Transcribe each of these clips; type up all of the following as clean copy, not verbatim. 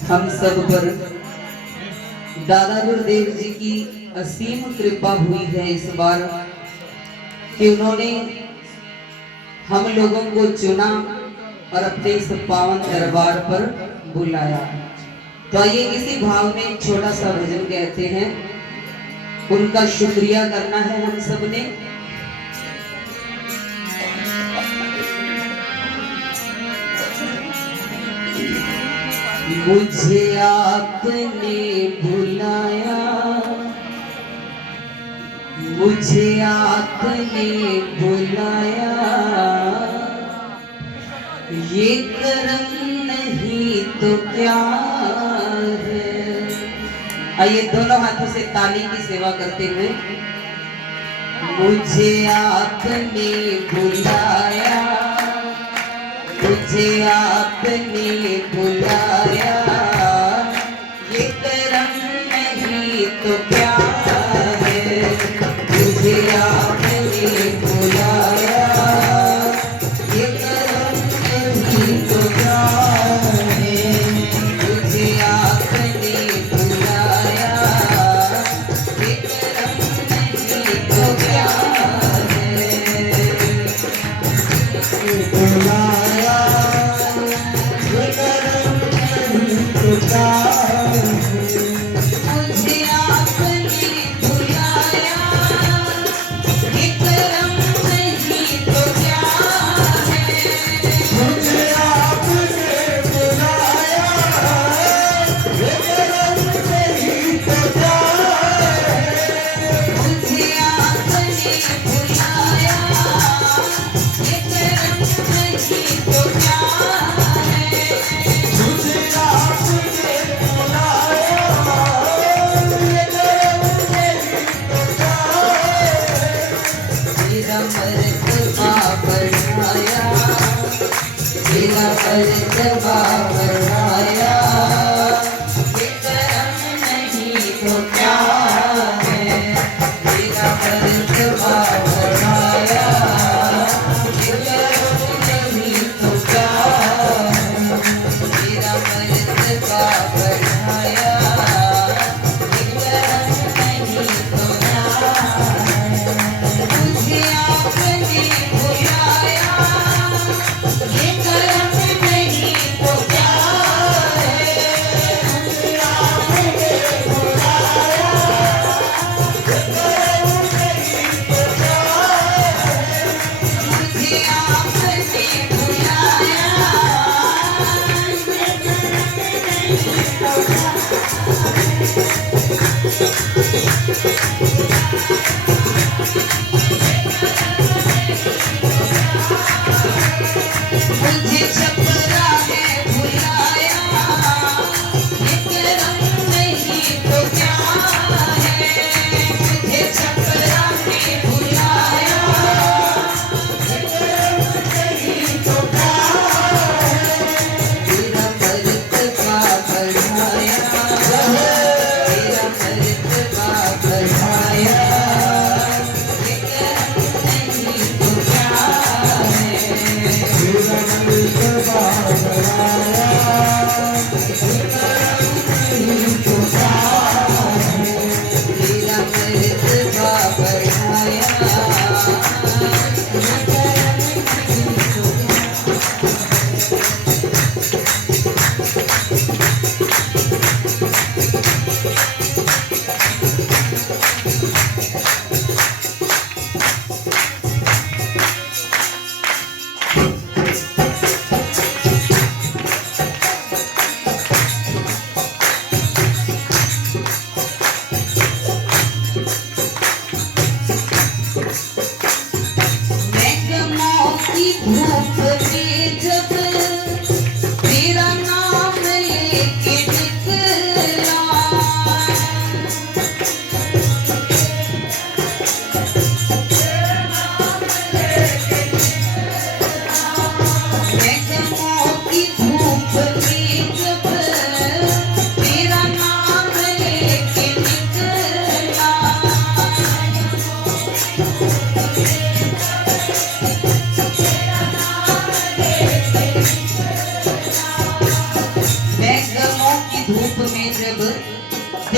हम सब पर दादा गुरुदेव जी की असीम कृपा हुई है इस बार कि उन्होंने हम लोगों को चुना और अपने इस पावन दरबार पर बुलाया। तो आइए इसी भाव में एक छोटा सा भजन कहते हैं, उनका शुक्रिया करना है हम सब ने। मुझे आपने बुलाया, मुझे आपने बुलाया, ये करम नहीं तो क्या है। आइए दोनों हाथों से ताली की सेवा करते हुए, मुझे आपने बुलाया, मुझे आपने बुलाया, ये करम नहीं तो क्या है। मुझे आपने बुलाया, ये करम नहीं तो क्या है। मुझे आपने बुलाया, ये करम नहीं तो क्या है। बुलाया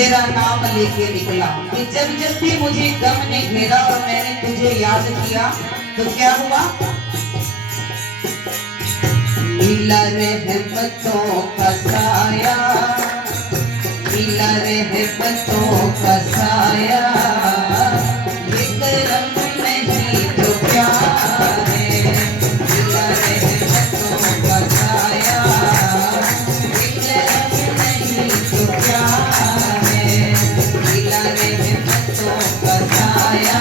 तेरा नाम लेके निकला कि जब जब भी मुझे गम ने घेरा और मैंने तुझे याद किया तो क्या हुआ? मिला रहमतों का साया, मिला रहमतों का साया, ये करम नहीं तो क्या है? मिला रहमतों का साया, ये करम नहीं तो क्या है? मिला रहमतों का साया,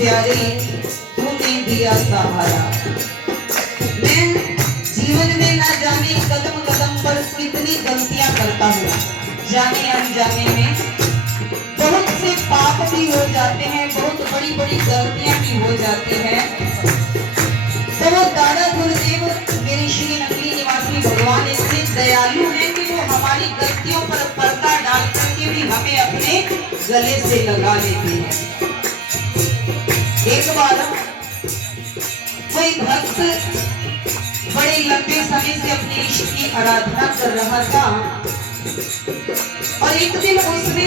प्यारे तूने दिया सहारा। मैं जीवन में ना जाने कदम कदम पर कितनी गलतियां करता हूँ, जाने अनजाने में बहुत से पाप भी हो जाते हैं, बहुत बड़ी बड़ी गलतियां भी हो जाती हैं। तो वो दादा गुरुदेव मेरे श्री नगरी निवासी भगवान इतने दयालु हैं कि वो हमारी गलतियों पर पर्दा डाल करके भी हमें अपने गले से लगा लेते हैं। एक बार कोई भक्त बड़े लंबे समय से अपने इष्ट की आराधना कर रहा था और एक दिन उसने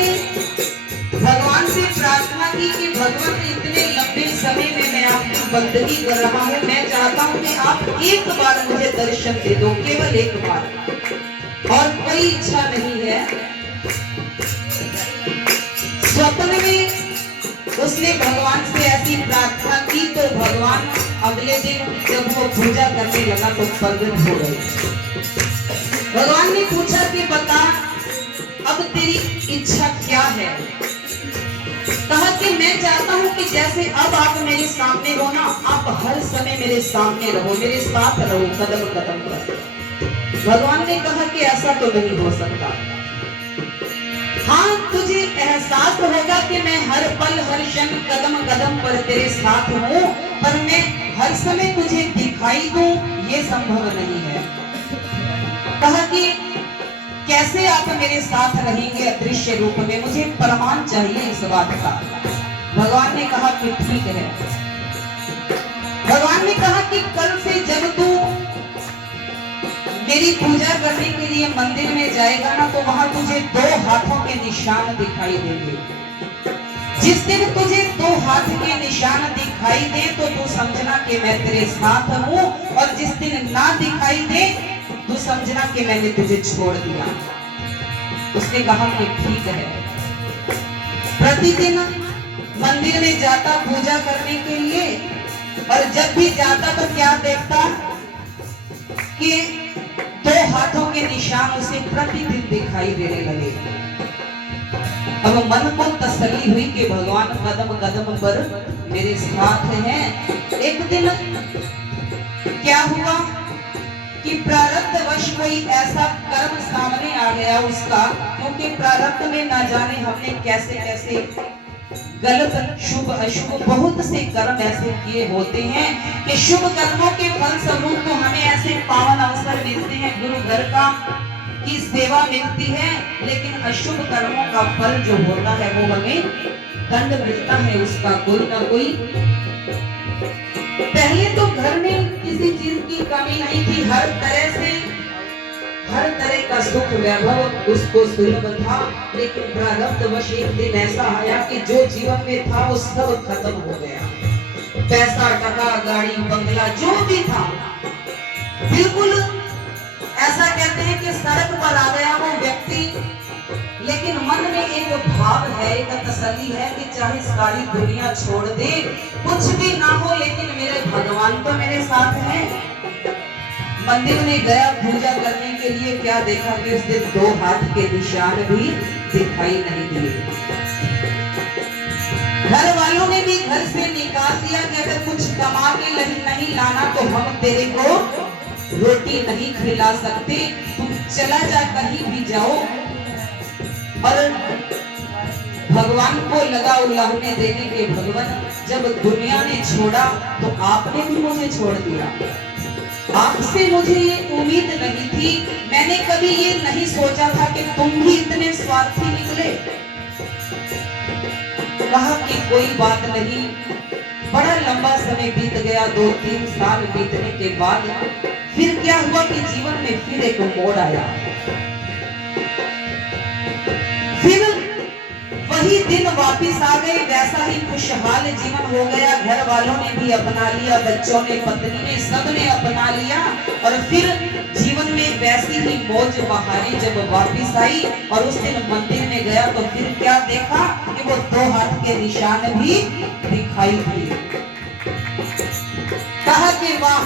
भगवान से प्रार्थना की कि भगवान इतने लंबे समय में मैं आपकी बंदगी कर रहा हूँ, मैं चाहता हूँ कि आप एक बार मुझे दर्शन दे दो, केवल एक बार, और कोई इच्छा नहीं है। स्वप्न में उसने भगवान से ऐसी प्रार्थना की तो भगवान अगले दिन जब वो पूजा करने लगा तो प्रकट हो गए। भगवान ने पूछा कि बता अब तेरी इच्छा क्या है? कहा कि मैं चाहता हूं कि जैसे अब आप मेरे सामने हो ना, आप हर समय मेरे सामने रहो, मेरे साथ रहो कदम कदम पर। भगवान ने कहा कि ऐसा तो नहीं हो सकता। हाँ, तुझे एहसास होगा कि मैं हर पल हर क्षण कदम कदम पर तेरे साथ हूँ, पर मैं हर समय तुझे दिखाई दूं ये संभव नहीं है। कहा कि कैसे आप मेरे साथ रहेंगे अदृश्य रूप में, मुझे प्रमाण चाहिए इस बात का। भगवान ने कहा कि ठीक है। भगवान ने कहा कि कल से जब तू मेरी पूजा करने के लिए मंदिर में जाएगा ना, तो वहां तुझे 2 हाथों के निशान दिखाई देंगे। जिस दिन तुझे 2 हाथ के निशान दिखाई दे तो तू समझना कि मैं तेरे साथ हूं, और जिस दिन ना दिखाई दे तू समझना कि मैंने तुझे छोड़ दिया। उसने कहा कि ठीक है। प्रतिदिन मंदिर में जाता पूजा करने के लिए, और जब भी जाता तो क्या देखता कि 2 हाथों के निशान उसे प्रतिदिन दिखाई देने लगे। अब मन को तसल्ली हुई कि भगवान कदम कदम पर मेरे साथ हैं। एक दिन क्या हुआ कि प्रारब्धवश कोई ऐसा कर्म सामने आ गया उसका, क्योंकि प्रारब्ध में ना जाने हमने कैसे कैसे गलत शुभ अशुभ बहुत से कर्म ऐसे किए होते हैं कि शुभ कर्मों के फल स्वरूप तो हमें ऐसे पावन अवसर मिलते हैं, गुरु घर का की सेवा मिलती है, लेकिन अशुभ कर्मों का फल जो होता है वो हमें दंड मिलता है उसका कोई ना कोई। पहले तो घर में किसी चीज की कमी नहीं थी, हर तरह का सुख वैभव उसको सुलभ था, लेकिन प्रारब्धवश एक दिन ऐसा आया कि जो जीवन में था वो सब खत्म हो गया। पैसा टका गाड़ी बंगला जो भी था बिल्कुल ऐसा कहते हैं कि सड़क पर आ गया वो व्यक्ति, लेकिन मन में एक भाव है, एक तसल्ली है कि चाहे सारी दुनिया छोड़ दे, कुछ भी ना हो, लेकिन मेरे भगवान तो मेरे साथ हैं। मंदिर में गया पूजा करने के लिए, क्या देखा कि उस दिन 2 हाथ के निशान भी दिखाई नहीं दिए। घर वालों ने भी घर से निकाल दिया कि अगर कुछ कमा के नहीं लाना तो हम तेरे को रोटी नहीं खिला सकते, तुम चला जा, कहीं भी जाओ। और भगवान को लगा उल्लाहने देने के, भगवान जब दुनिया ने छोड़ा तो आपने भी मुझे छोड़ दिया। आपसे मुझे ये उम्मीद नहीं थी, मैंने कभी ये नहीं सोचा था कि तुम भी इतने स्वार्थी निकले। कहा कि कोई बात नहीं। बड़ा लंबा समय बीत गया, 2-3 साल बीतने के बाद फिर क्या हुआ कि जीवन में फिर एक मोड़ आया। फिर वही दिन वापिस आ गए, वैसा ही खुशहाल जीवन हो गया। घर वालों ने भी अपना लिया, बच्चों ने, पत्नी ने, सबने अपना लिया, और फिर जीवन में वैसी ही मौज बहारें जब वापिस आई। और उस दिन मंदिर में गया तो फिर क्या देखा कि वो 2 हाथ के निशान भी दिखाई दिए। कहा कि वाह,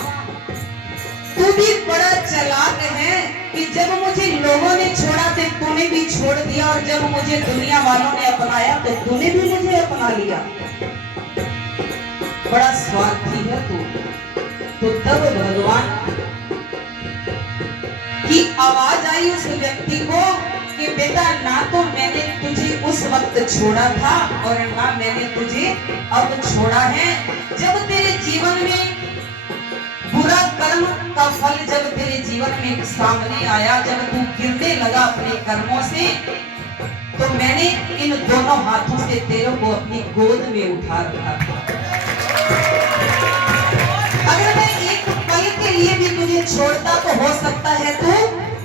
तू भी बड़ा चालाक है कि जब मुझे लोगों ने छोड़ा तो तूने भी छोड़ दिया, और जब मुझे दुनिया वालों ने अपनाया तो तूने भी मुझे अपना लिया। बड़ा स्वार्थी है तू। तो तब भगवान की आवाज आई उस व्यक्ति को कि बेटा, ना तो मैंने तुझे उस वक्त छोड़ा था और ना मैंने तुझे अब छोड़ा है। जब तेरे जीवन में बुरा कर्म का फल जब तेरे जीवन में सामने आया, जब तू गिरने लगा अपने कर्मों से, तो मैंने इन दोनों हाथों से तेरे को अपनी गोद में उठा रखा था। अगर मैं एक पल के लिए भी तुझे छोड़ता तो हो सकता है तू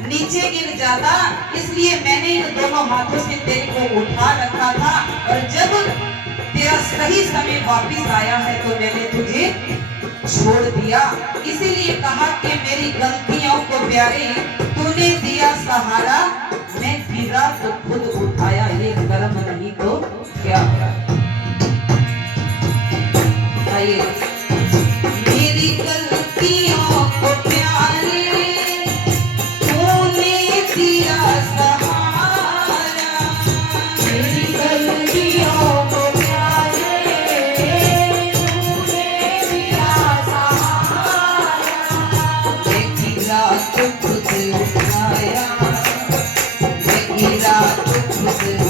नीचे गिर जाता, इसलिए मैंने इन दोनों हाथों से तेरे को उठा रखा था। और जब तेरा सही समय वापिस आया है तो मैंने तुझे छोड़ दिया। इसीलिए कहा कि मेरी गलतियों को प्यारे तूने दिया सहारा, मैं गिरा तो खुद उठाया, ये कर्म नहीं तो क्या। आइए, मेरी गलतियों को प्यारे तूने दिया सहारा, मेरी गलतियों को खुद उठाया, मैं गिरा तो खुद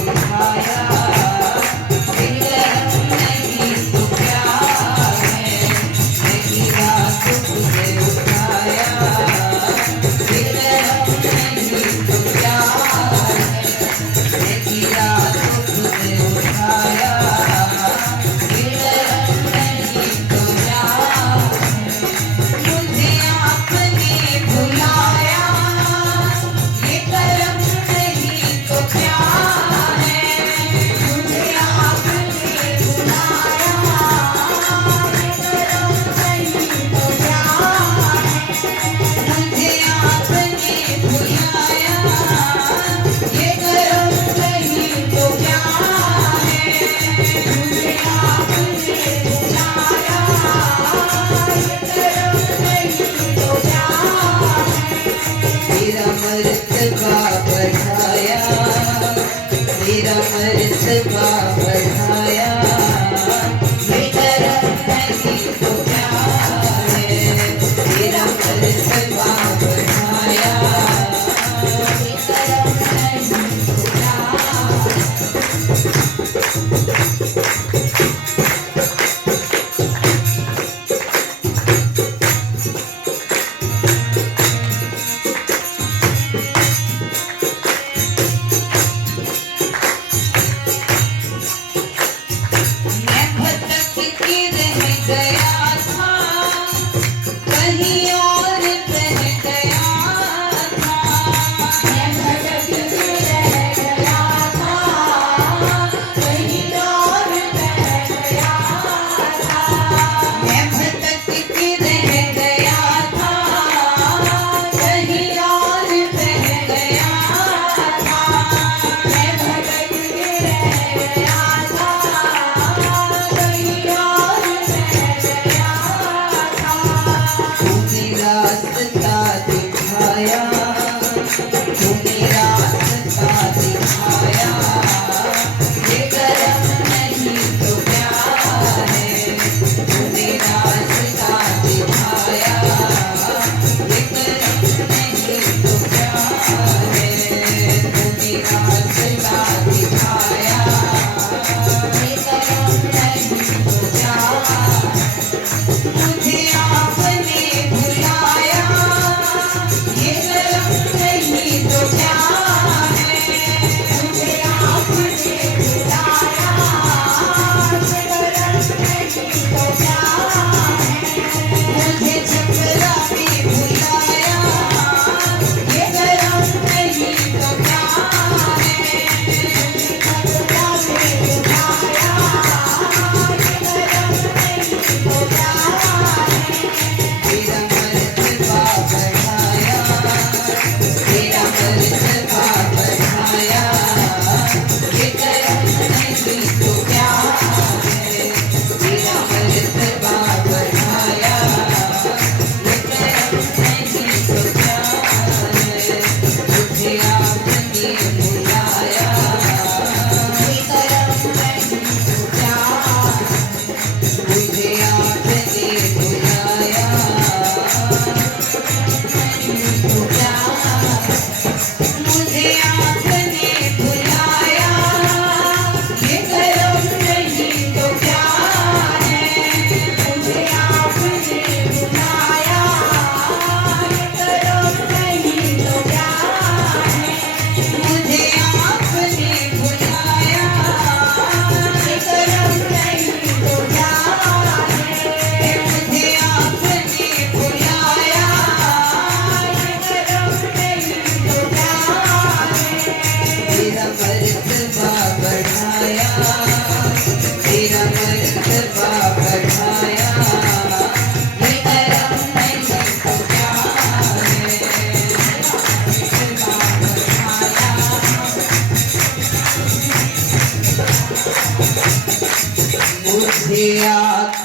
मर्तबा बढ़ाया, ये करम नहीं तो क्या है, तेरा मर्तबा बढ़ाया, ये करम नहीं तो क्या मैं भटक के रह गया था, कहीं और बह गया था, मैं भटक के रह गया था, कहीं और बह गया था, मैं भटक के रह गया था, कहीं और बह गया था, मैं भटक के रह गया था, कहीं और बह गया था, तूने रास्ता दिखाया, तूने रास्ता दिखाया, ये करम नहीं तो क्या है, तूने रास्ता दिखाया, ये करम नहीं तो क्या है, तूने रास्ता दिखाया, ये करम नहीं तो क्या मुझे आपने बुलाया, ये करम नहीं तो क्या है, मुझे आपने बुलाया, ये करम नहीं तो क्या है, मुझे छपरा में बुलाया, ये करम नहीं तो क्या है, मुझे छपरा में बुलाया, ये करम नहीं तो क्या है, तेरा मर्तबा बढ़ाया, तेरा मर्तबा बढ़ाया, ये करम नहीं तो क्या है, तेरा मर्तबा बढ़ाया, ये करम नहीं तो क्या है, तुझे आपने बुलाया, ये करम नहीं तो क्या मुझे आपने बुलाया, तो क्या मुझे आपने बुलाया, ये करम नहीं तो क्या है, मुझे आपने बुलाया, ये करम नहीं तो क्या है, मुझे आपने बुलाया, ये करम नहीं तो क्या है, मुझे आपने बुलाया, ये करम नहीं तो क्या है, तेरा मर्तबा बढ़ाया, तेरा मर्तबा बढ़ाया, ये करम नहीं तो क्या है, मुझे आप